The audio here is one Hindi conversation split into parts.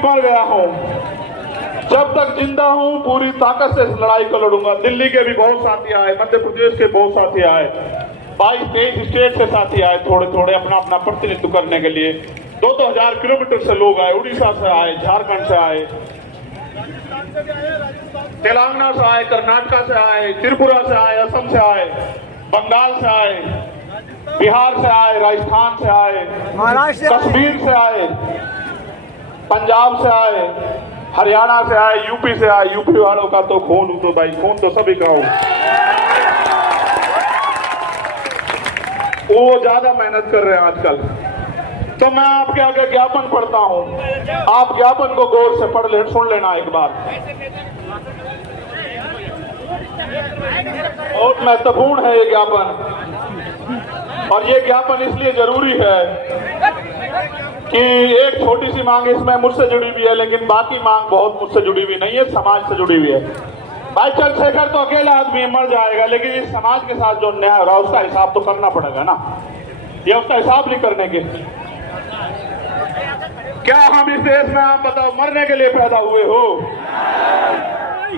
मर गया हूं, जब तक जिंदा हूं पूरी ताकत से इस लड़ाई को लड़ूंगा। दिल्ली के भी बहुत साथी आए, मध्य प्रदेश के बहुत साथी आए, 22-23 स्टेट से साथी आए, थोड़े थोड़े अपना अपना प्रतिनिधित्व करने के लिए। 2-2 हजार किलोमीटर से लोग आए, उड़ीसा से आए, झारखंड से आए, तेलंगाना से आए, कर्नाटक से आए, त्रिपुरा से आए, असम से आए, बंगाल से आए, बिहार से आए, राजस्थान से आए, कश्मीर से आए, पंजाब से आए, हरियाणा से आए, यूपी से आए। यूपी वालों का तो खून हूं तो भाई, खून तो सभी का हो। वो ज्यादा मेहनत कर रहे हैं आजकल। तो मैं आपके आगे ज्ञापन पढ़ता हूं, आप ज्ञापन को गौर से पढ़ ले, सुन लेना एक बार। बहुत महत्वपूर्ण है ये ज्ञापन, और ये ज्ञापन इसलिए जरूरी है कि एक छोटी सी मांग इसमें मुझसे जुड़ी हुई है, लेकिन बाकी मांग बहुत मुझसे जुड़ी हुई नहीं है, समाज से जुड़ी हुई है। भाई चंद्रशेखर तो अकेला आदमी मर जाएगा, लेकिन इस समाज के साथ जो न्याय हो रहा है उसका हिसाब तो करना पड़ेगा ना। ये उसका हिसाब नहीं करने के, क्या हम इस देश में, आप बताओ, मरने के लिए पैदा हुए हो?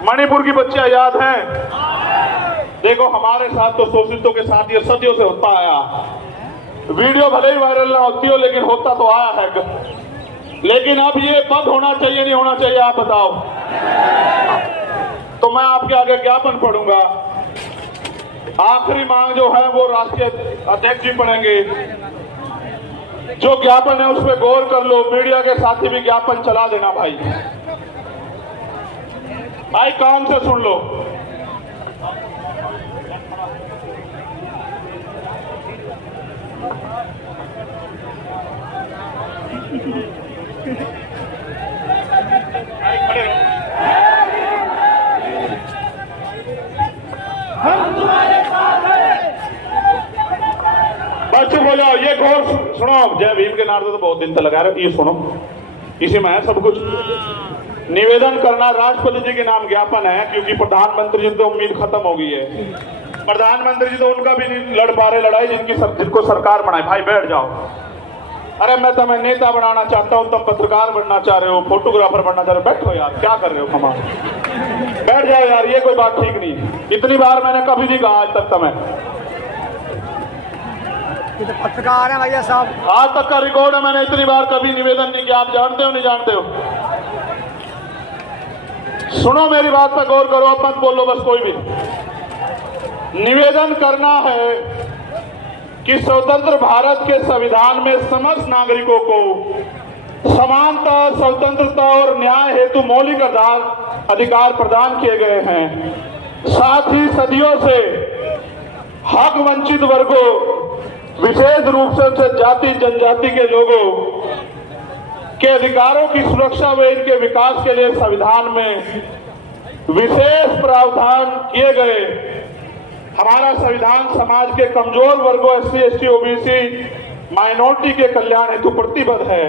मणिपुर की बच्चियां याद हैं? देखो हमारे साथ तो शोषितों के साथ ये सदियों से होता आया। वीडियो भले ही वायरल ना होती हो, लेकिन होता तो आया है। लेकिन अब ये बंद होना चाहिए, नहीं होना चाहिए, आप बताओ। तो मैं आपके आगे ज्ञापन पढ़ूंगा। आखिरी मांग जो है वो राष्ट्रीय अध्यक्ष जी पढ़ेंगे। जो ज्ञापन है उस पर गौर कर लो, मीडिया के साथी भी ज्ञापन चला देना भाई। भाई कान से सुन लो। बच्चों बोलो, ये घोर सुनो। जय भीम के नारे तो बहुत दिन तक लगा रहे, ये सुनो, इसी में है सब कुछ। निवेदन करना राष्ट्रपति जी के नाम ज्ञापन है, क्योंकि प्रधानमंत्री जी तो उम्मीद खत्म हो गई है। प्रधानमंत्री जी तो उनका भी नहीं लड़ पा रहे लड़ाई जिनको सरकार बनाए। भाई बैठ जाओ। अरे मैं तुम्हें नेता बनाना चाहता हूं, तुम पत्रकार बनना चाह रहे हो, फोटोग्राफर बनना चाह रहे हो। बैठो यार, क्या कर रहे हो कमाल। बैठ जाओ यार, ये कोई बात ठीक नहीं। इतनी बार मैंने कभी नहीं कहा आज तक तुम्हें, तो पत्रकार है भैया साहब, आज तक का रिकॉर्ड है, मैंने इतनी बार कभी निवेदन नहीं किया। आप जानते हो नहीं जानते हो? सुनो मेरी बात पर गौर करो, अब मत बोलो बस कोई भी। निवेदन करना है कि स्वतंत्र भारत के संविधान में समस्त नागरिकों को समानता, स्वतंत्रता और न्याय हेतु मौलिक अधिकार प्रदान किए गए हैं। साथ ही सदियों से हक वंचित वर्गों, विशेष रूप से जाति जनजाति के लोगों के अधिकारों की सुरक्षा व इनके विकास के लिए संविधान में विशेष प्रावधान किए गए। हमारा संविधान समाज के कमजोर वर्गों, SC, ST, OBC, माइनॉरिटी के कल्याण हेतु प्रतिबद्ध है।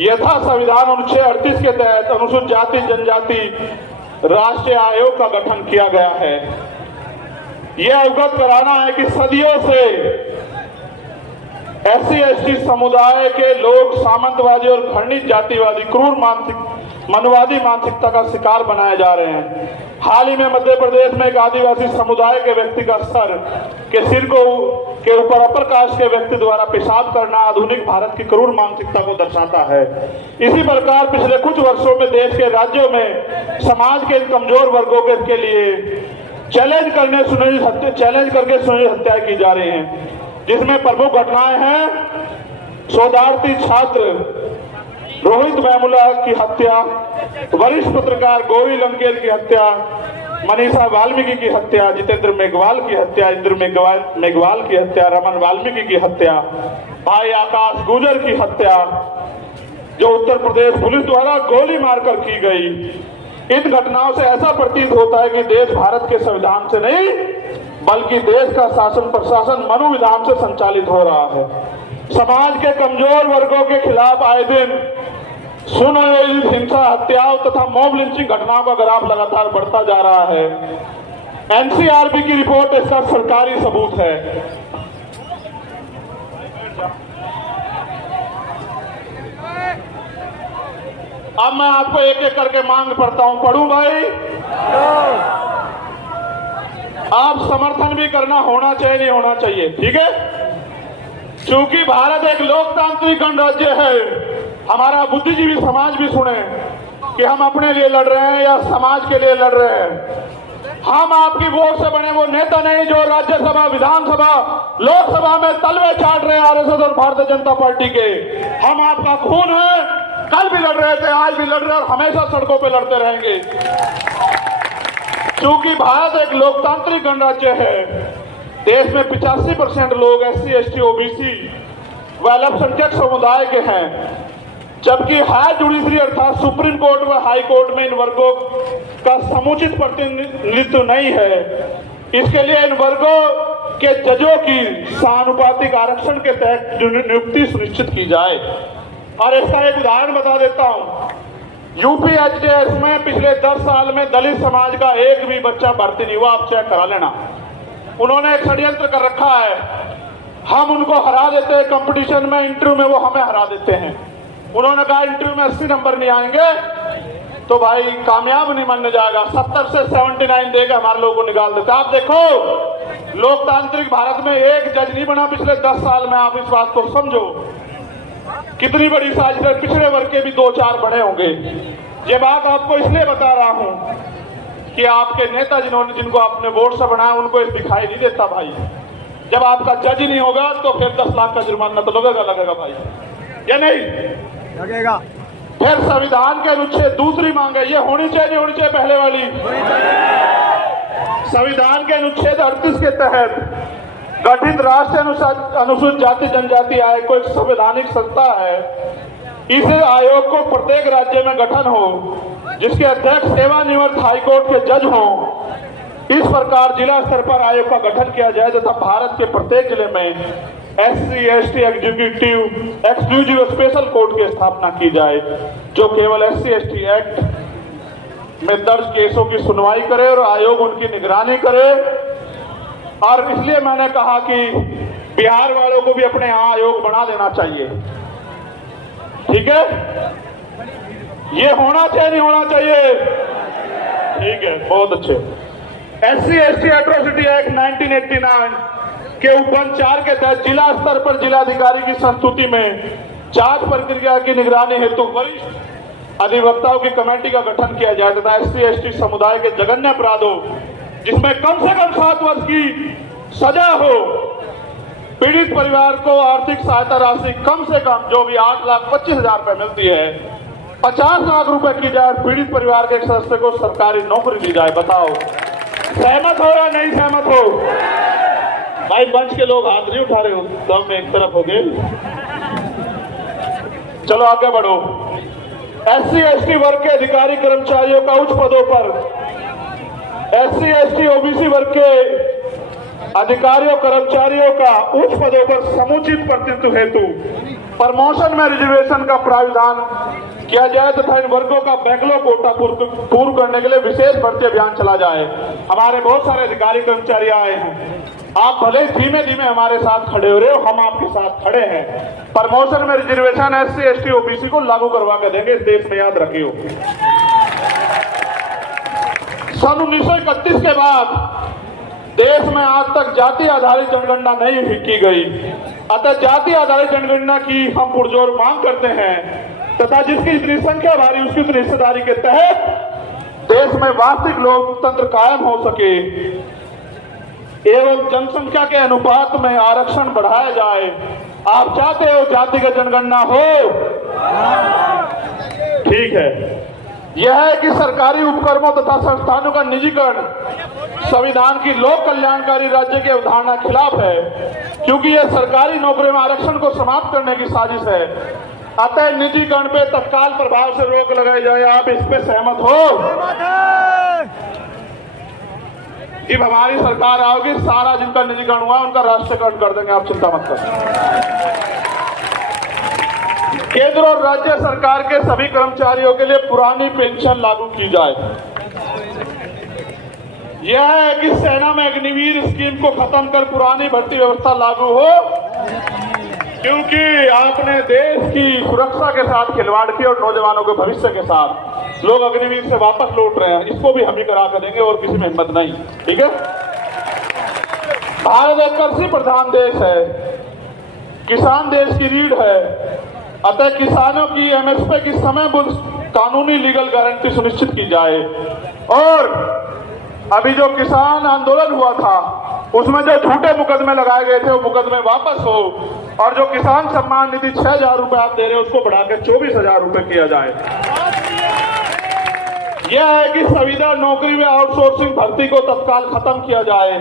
यथा संविधान अनुच्छेद 38 के तहत अनुसूचित जाति जनजाति राष्ट्रीय आयोग का गठन किया गया है। यह अवगत कराना है कि सदियों से SC, ST समुदाय के लोग सामंतवादी और खंडित जातिवादी क्रूर मनवादी मानसिकता का शिकार बनाए जा रहे हैं। हाल ही में मध्य प्रदेश में एक आदिवासी समुदाय के व्यक्ति का सर के सिर के ऊपर अपर कास्ट के व्यक्ति द्वारा पेशाब करना आधुनिक भारत की क्रूर मानसिकता को दर्शाता है। इसी प्रकार पिछले कुछ वर्षों में देश के राज्यों में समाज के इन कमजोर वर्गों के लिए चैलेंज करके सुनिश्चित हत्याएं की जा रही हैं, जिसमें प्रमुख घटनाएं हैं शोधार्थी छात्र रोहित वेमुला की हत्या, वरिष्ठ पत्रकार गौरी लंकेर की हत्या, मनीषा वाल्मीकि की हत्या, जितेंद्र मेघवाल की हत्या, इंद्र मेघवाल की हत्या, रमन वाल्मीकि की हत्या, भाई आकाश गुजर की हत्या जो उत्तर प्रदेश पुलिस द्वारा गोली मारकर की गई। इन घटनाओं से ऐसा प्रतीत होता है कि देश भारत के संविधान से नहीं बल्कि देश का शासन प्रशासन मनोविधान से संचालित हो रहा है। समाज के कमजोर वर्गों के खिलाफ आए दिन सुनियोजित हिंसा, हत्याओं तथा मॉब लिंचिंग घटनाओं का ग्राफ लगातार बढ़ता जा रहा है। NCRB की रिपोर्ट इसका सरकारी सबूत है। अब मैं आपको एक एक करके मांग पढ़ता हूं, पढ़ूं भाई? आप समर्थन भी करना, होना चाहिए नहीं होना चाहिए, ठीक है? क्योंकि भारत एक लोकतांत्रिक गणराज्य है। हमारा बुद्धिजीवी समाज भी सुने कि हम अपने लिए लड़ रहे हैं या समाज के लिए लड़ रहे हैं। हम आपकी वोट से बने वो नेता नहीं जो राज्यसभा, विधानसभा, लोकसभा में तलवे चाट रहे हैं आरएसएस और भारतीय जनता पार्टी के। हम आपका खून है, कल भी लड़ रहे थे, आज भी लड़ रहे हैं और हमेशा सड़कों पे लड़ते रहेंगे। क्योंकि भारत एक लोकतांत्रिक गणराज्य है। देश में 85% लोग SC, ST, OBC व अल्पसंख्यक समुदाय के हैं, जबकि हाई जुडिशरी अर्थात सुप्रीम कोर्ट व हाई कोर्ट में इन वर्गों का समुचित प्रतिनिधित्व नहीं है। इसके लिए इन वर्गों के जजों की समानुपातिक आरक्षण के तहत नियुक्ति सुनिश्चित की जाए। और इसका एक उदाहरण बता देता हूं। यूपी HDS में पिछले 10 साल में दलित समाज का एक भी बच्चा भर्ती नहीं हुआ। आप चेक करा लेना। उन्होंने एक षड्यंत्र कर रखा है, हम उनको हरा देते हैं कंपटीशन में, इंटरव्यू में वो हमें हरा देते हैं। उन्होंने कहा इंटरव्यू में 80 नंबर नहीं आएंगे तो भाई कामयाब नहीं मानने जाएगा, 70 से 79 देकर हमारे लोगों को निकाल देते। आप देखो, लोकतांत्रिक भारत में एक जज नहीं बना पिछले 10 साल में। आप इस बात को समझो, कितनी बड़ी साजिश है। पिछड़े वर्ग के भी 2-4 बड़े होंगे। ये बात आपको इसलिए बता रहा हूं कि आपके नेता जिनको आपने वोट से बनाया उनको दिखाई नहीं देता भाई। जब आपका जज ही नहीं होगा तो फिर 10 लाख का जुर्माना तो लगेगा भाई, या नहीं लगेगा? फिर संविधान के अनुच्छेद, दूसरी मांग है, ये होनी चाहिए नहीं होनी चाहिए? पहले वाली, संविधान के अनुच्छेद 38 के तहत गठित राष्ट्रीय अनुसूचित जाति जनजाति आयोग को एक संवैधानिक संस्था है। इस आयोग को प्रत्येक राज्य में गठन हो, जिसके अध्यक्ष सेवानिवृत्त हाईकोर्ट के जज हों। इस प्रकार जिला स्तर पर आयोग का गठन किया जाए तथा भारत के प्रत्येक जिले में SC, ST executive exclusive special court की स्थापना की जाए, जो केवल SC, ST एक्ट में दर्ज केसों की सुनवाई करे और आयोग उनकी निगरानी करे। और इसलिए मैंने कहा कि बिहार वालों को भी अपने यहाँ आयोग बना देना चाहिए, ठीक है? ये होना चाहिए नहीं होना चाहिए? ठीक है, बहुत अच्छे। SC, ST एट्रोसिटी एक्ट 1989 के उपबंध 4 के तहत जिला स्तर पर जिलाधिकारी की संस्तुति में जांच प्रक्रिया की निगरानी हेतु वरिष्ठ अधिवक्ताओं की कमेटी का गठन किया जाए तथा SC, ST समुदाय के जघन्य अपराधों जिसमें कम से कम 7 वर्ष की सजा हो, पीड़ित परिवार को आर्थिक सहायता राशि कम से कम, जो भी 8,25,000 रुपए मिलती है, 50 लाख रुपए की जाए। पीड़ित परिवार के एक सदस्य को सरकारी नौकरी दी जाए। बताओ, सहमत हो या नहीं सहमत हो? भाई मंच के लोग हाथ नहीं उठा रहे हो, दम एक तरफ हो गए। चलो आगे बढ़ो। SC, ST वर्ग के अधिकारी कर्मचारियों का उच्च पदों पर, SC, ST, OBC वर्ग के अधिकारियों कर्मचारियों का उच्च पदों पर समुचित प्रतिनिधित्व हेतु प्रमोशन में रिजर्वेशन का प्रावधान किया जाए तथा इन वर्गों का बैकलॉग कोटा पूर्ण करने के लिए विशेष भर्ती अभियान चला जाए। हमारे बहुत सारे अधिकारी कर्मचारी आए हैं, आप भले धीमे धीमे हमारे साथ खड़े हो रहे हो, हम आपके साथ खड़े हैं। प्रमोशन में रिजर्वेशन SC, ST, OBC को लागू करवा के देंगे इस देश में, याद रखियो। सन 1931 के बाद देश में आज तक जाति आधारित जनगणना नहीं की गई, अतः जाति आधारित जनगणना की हम पुरजोर मांग करते हैं तथा जिसकी जितनी संख्या भारी उसकी उतनी हिस्सेदारी के तहत देश में वास्तविक लोकतंत्र कायम हो सके एवं जनसंख्या के अनुपात में आरक्षण बढ़ाया जाए। आप चाहते हो जातिगत जनगणना हो? ठीक है। यह है कि सरकारी उपक्रमों तथा संस्थानों का निजीकरण संविधान की लोक कल्याणकारी राज्य की अवधारणा खिलाफ है, क्योंकि यह सरकारी नौकरी में आरक्षण को समाप्त करने की साजिश है। अतः निजीकरण पे तत्काल प्रभाव से रोक लगाई जाए। आप इस पे सहमत हो? जब हमारी सरकार आओगी, सारा जिनका निजीकरण हुआ उनका राष्ट्रीयकरण कर देंगे, आप चिंता मत करो। केंद्र और राज्य सरकार के सभी कर्मचारियों के लिए पुरानी पेंशन लागू की जाए। यह है कि सेना में अग्निवीर स्कीम को खत्म कर पुरानी भर्ती व्यवस्था लागू हो, क्योंकि आपने देश की सुरक्षा के साथ खिलवाड़ की और नौजवानों के भविष्य के साथ लोग अग्निवीर से वापस लौट रहे हैं, इसको भी हम ही करा कर देंगे और किसी में हिम्मत नहीं। ठीक है, भारत एक कृषि प्रधान देश है, किसान देश की रीढ़ है, अतः किसानों की एमएसपी की समयबद्ध कानूनी लीगल गारंटी सुनिश्चित की जाए और अभी जो किसान आंदोलन हुआ था उसमें जो झूठे मुकदमे लगाए गए थे वो मुकदमे वापस हो और जो किसान सम्मान निधि 6,000 रुपए आप दे रहे हो उसको बढ़ाकर 24,000 रुपए किया जाए। यह है कि संविदा नौकरी में आउटसोर्सिंग भर्ती को तत्काल खत्म किया जाए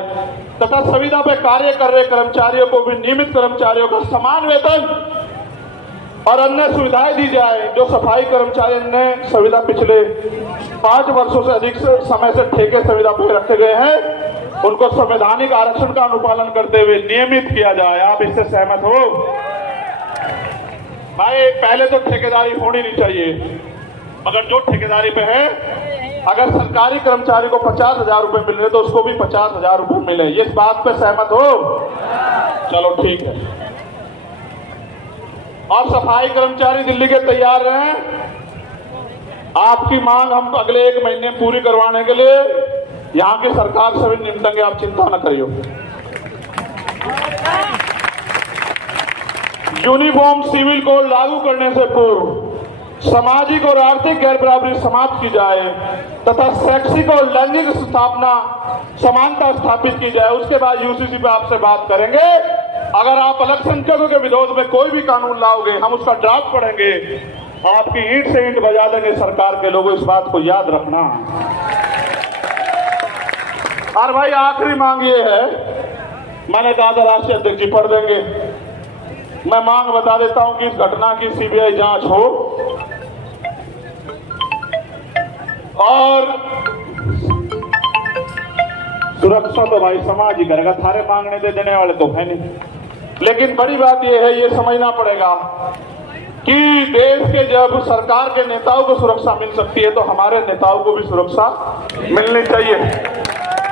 तथा संविदा पे कार्य कर रहे कर्मचारियों को भी नियमित कर्मचारियों को समान वेतन और अन्य सुविधाएं दी जाए। जो सफाई कर्मचारी ने संविदा पिछले 5 वर्षों से अधिक समय से ठेके संविदा पे रखे गए हैं उनको संवैधानिक आरक्षण का अनुपालन करते हुए नियमित किया जाए। आप इससे सहमत हो? भाई पहले तो ठेकेदारी होनी नहीं चाहिए, मगर जो ठेकेदारी पे है अगर सरकारी कर्मचारी को 50,000 रुपए मिल रहे तो उसको भी 50,000 रुपए मिले। इस बात पे सहमत हो? चलो ठीक है। और सफाई कर्मचारी दिल्ली के तैयार रहे, आपकी मांग हम अगले 1 महीने में पूरी करवाने के लिए यहाँ की सरकार से भी निपटेंगे, आप चिंता न करियो। यूनिफॉर्म सिविल कोड लागू करने से पूर्व सामाजिक और आर्थिक गैर बराबरी समाप्त की जाए तथा शैक्षिक और लैंगिक स्थापना समानता स्थापित की जाए। उसके बाद यूसीसी पे आपसे बात करेंगे। अगर आप अल्पसंख्यकों के विरोध में कोई भी कानून लाओगे हम उसका ड्राफ्ट पढ़ेंगे, आपकी ईंट से ईंट बजा देंगे सरकार के लोगों, इस बात को याद रखना। और भाई आखिरी मांग ये है, मैंने कहा था राष्ट्रीय अध्यक्ष जी पढ़ देंगे, मैं मांग बता देता हूं कि इस घटना की सीबीआई जांच हो और सुरक्षा तो भाई समाज ही करेगा, थारे मांगने दे देने वाले तो है नहीं। लेकिन बड़ी बात यह है, ये समझना पड़ेगा कि देश के जब सरकार के नेताओं को सुरक्षा मिल सकती है तो हमारे नेताओं को भी सुरक्षा मिलनी चाहिए।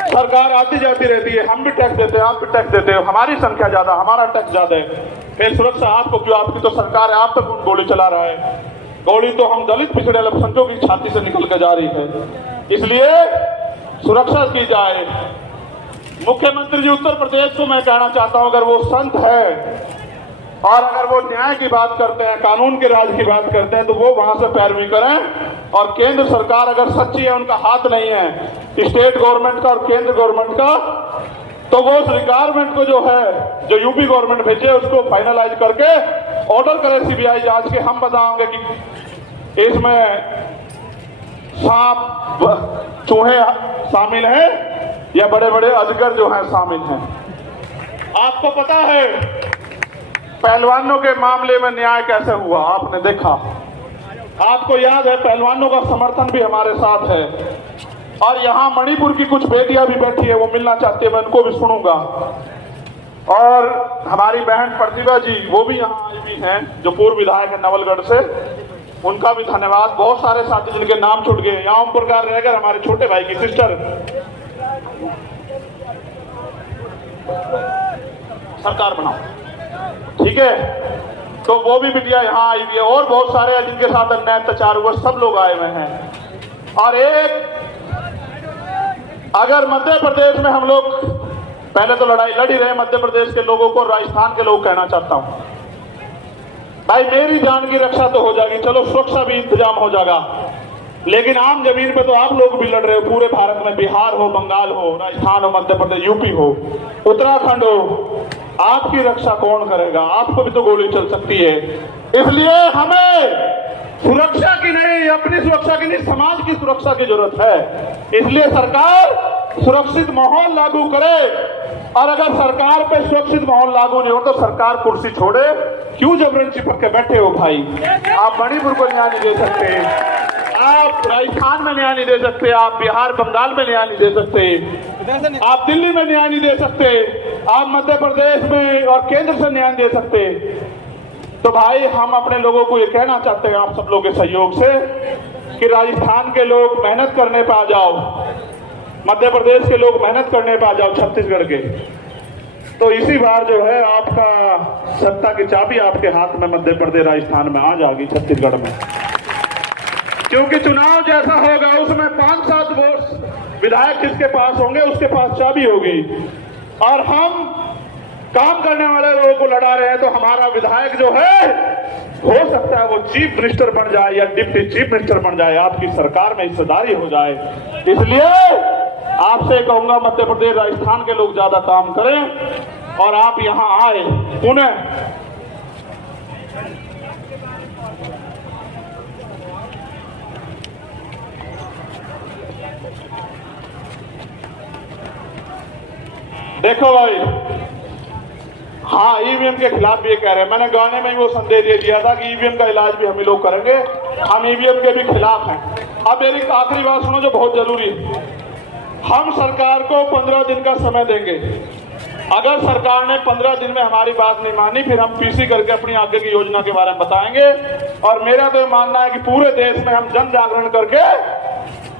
सरकार आती जाती रहती है, हम भी टैक्स देते हैं, आप भी टैक्स देते हो, हमारी संख्या ज्यादा, हमारा टैक्स ज्यादा है, फिर सुरक्षा आपको क्यों? आपकी तो सरकार है, आप तक गोली चला रहा है। गोली तो हम दलित पिछड़े अल्पसंख्यकों की छाती से निकल के जा रही है, इसलिए सुरक्षा की जाए। मुख्यमंत्री जी उत्तर प्रदेश को मैं कहना चाहता हूं, अगर वो संत है और अगर वो न्याय की बात करते हैं, कानून के राज की बात करते हैं तो वो वहां से पैरवी करें। और केंद्र सरकार अगर सच्ची है, उनका हाथ नहीं है स्टेट गवर्नमेंट का और केंद्र गवर्नमेंट का, तो वो उस रिक्वायरमेंट को जो है जो यूपी गवर्नमेंट भेजे उसको फाइनलाइज करके ऑर्डर करे सीबीआई जांच के। हम बताएंगे कि इसमें सांप चूहे शामिल हैं या बड़े बड़े अजगर जो हैं शामिल हैं। आपको पता है पहलवानों के मामले में न्याय कैसे हुआ, आपने देखा, आपको याद है, पहलवानों का समर्थन भी हमारे साथ है। और यहाँ मणिपुर की कुछ बेटियां भी बैठी है, वो मिलना चाहती है, मैं उनको भी सुनूंगा। और हमारी बहन प्रतिभा जी वो भी यहाँ आई हुई हैं, जो पूर्व विधायक है नवलगढ़ से, उनका भी धन्यवाद। बहुत सारे साथी जिनके नाम छूट गए, यहाँ ओम प्रकाश रहेगा, हमारे छोटे भाई की सिस्टर, सरकार बनाओ, ठीक है, तो वो भी बिटिया यहाँ आई हुई है। और बहुत सारे जिनके साथ अन्याय अत्याचार हुआ, सब लोग आए हुए हैं। और एक अगर मध्य प्रदेश में हम लोग पहले तो लड़ाई लड़ ही रहे मध्य प्रदेश के लोगों को, राजस्थान के लोग कहना चाहता हूं भाई मेरी जान की रक्षा तो हो जाएगी, चलो सुरक्षा भी इंतजाम हो जाएगा, लेकिन आम जमीन पे तो आप लोग भी लड़ रहे हो। पूरे भारत में बिहार हो, बंगाल हो, राजस्थान हो, मध्य प्रदेश, यूपी हो, उत्तराखंड हो, आपकी रक्षा कौन करेगा? आपको भी तो गोली चल सकती है। इसलिए हमें सुरक्षा की नहीं, अपनी सुरक्षा की नहीं, समाज की सुरक्षा की जरूरत है। इसलिए सरकार सुरक्षित माहौल लागू करे। और अगर सरकार पे सुरक्षित माहौल लागू नहीं हो तो सरकार कुर्सी छोड़े। क्यों जबरन चिपक के बैठे हो भाई? आप मणिपुर को न्याय नहीं दे सकते, आप राजस्थान में न्याय नहीं दे सकते, आप बिहार बंगाल में न्याय नहीं दे सकते, आप दिल्ली में न्याय नहीं दे सकते, आप मध्य प्रदेश में और केंद्र से न्याय दे सकते। तो भाई हम अपने लोगों को ये कहना चाहते हैं आप सब लोगों के सहयोग से कि राजस्थान के लोग मेहनत करने पे आ जाओ, मध्य प्रदेश के लोग मेहनत करने पे आ जाओ, छत्तीसगढ़ के, तो इसी बार जो है आपका सत्ता की चाबी आपके हाथ में मध्य प्रदेश राजस्थान में आ जाएगी, छत्तीसगढ़ में। क्योंकि चुनाव जैसा होगा उसमें 5-7 वोट विधायक किसके पास होंगे, उसके पास चाबी होगी। और हम काम करने वाले लोगों को लड़ा रहे हैं, तो हमारा विधायक जो है हो सकता है वो चीफ मिनिस्टर बन जाए या डिप्टी चीफ मिनिस्टर बन जाए, आपकी सरकार में हिस्सेदारी हो जाए। इसलिए आपसे कहूंगा मध्य प्रदेश राजस्थान के लोग ज्यादा काम करें और आप यहां आए पुनः। देखो भाई, हाँ ईवीएम के खिलाफ भी ये कह रहे हैं, मैंने गाने में ही वो संदेश दे दिया था कि ईवीएम का इलाज भी हम ही लोग करेंगे, हम ईवीएम के भी खिलाफ हैं। अब मेरी आखिरी बात सुनो जो बहुत जरूरी है, हम सरकार को 15 दिन का समय देंगे। अगर सरकार ने 15 दिन में हमारी बात नहीं मानी, फिर हम पीसी करके अपनी आगे की योजना के बारे में बताएंगे। और मेरा तो मानना है कि पूरे देश में हम जन जागरण करके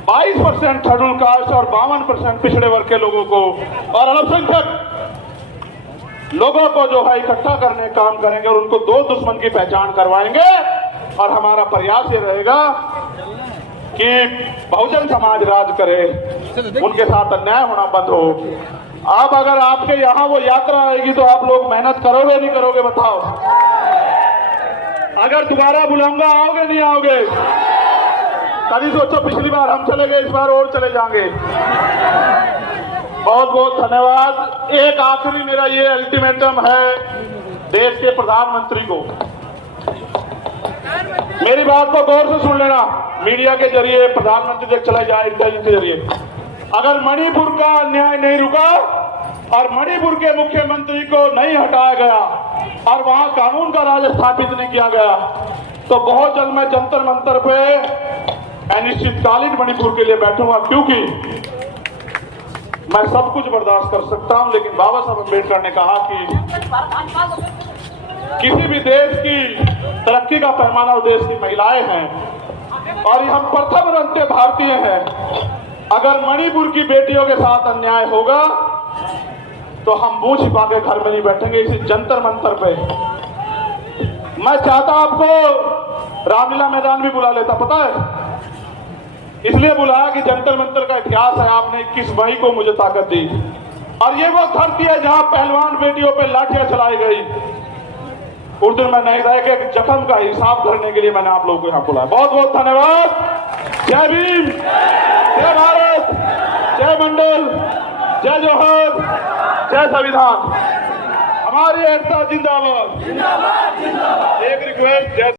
22% शेड्यूल कास्ट और 52% पिछड़े वर्ग के लोगों को और अल्पसंख्यक लोगों को जो है इकट्ठा करने का काम करेंगे और उनको दो दुश्मन की पहचान करवाएंगे। और हमारा प्रयास ये रहेगा कि बहुजन समाज राज करे, उनके साथ अन्याय होना बंद हो। अब अगर आपके यहाँ वो यात्रा आएगी तो आप लोग मेहनत करोगे नहीं करोगे बताओ? अगर दोबारा बुलाऊंगा आओगे नहीं आओगे? कभी सोचो, पिछली बार हम चले गए, इस बार और चले जाएंगे। बहुत बहुत धन्यवाद। एक आखिरी मेरा ये अल्टीमेटम है देश के प्रधानमंत्री को, मेरी बात को गौर से सुन लेना। मीडिया के जरिए प्रधानमंत्री तक चला जाए, इंटेलिजेंस के जरिए। अगर मणिपुर का अन्याय नहीं रुका और मणिपुर के मुख्यमंत्री को नहीं हटाया गया और वहां कानून का राज स्थापित नहीं किया गया, तो बहुत जल्द मैं जंतर मंतर पे अनिश्चितकालीन मणिपुर के लिए बैठूंगा। क्योंकि मैं सब कुछ बर्दाश्त कर सकता हूं, लेकिन बाबा साहब अम्बेडकर ने कहा कि किसी भी देश की तरक्की का पैमाना उस देश की महिलाएं हैं और हम प्रथम रंग के भारतीय हैं। अगर मणिपुर की बेटियों के साथ अन्याय होगा तो हम मुंह छिपा के घर में नहीं बैठेंगे, इसी जंतर मंतर पे। मैं चाहता आपको रामलीला मैदान भी बुला लेता, पता है इसलिए बुलाया कि जंतर मंतर का इतिहास है। आपने 21 मई को मुझे ताकत दी और ये वो धरती है जहां पहलवान बेटियों पे लाठियां चलाई गई। उस दिन मैं नहीं रह के जख्म का हिसाब करने के लिए मैंने आप लोगों को यहाँ बुलाया। बहुत बहुत धन्यवाद। जय भीम, जय भारत, जय मंडल, जय जोहर, जय संविधान। हमारी एकता जिंदाबाद। एक रिक्वेस्ट, जय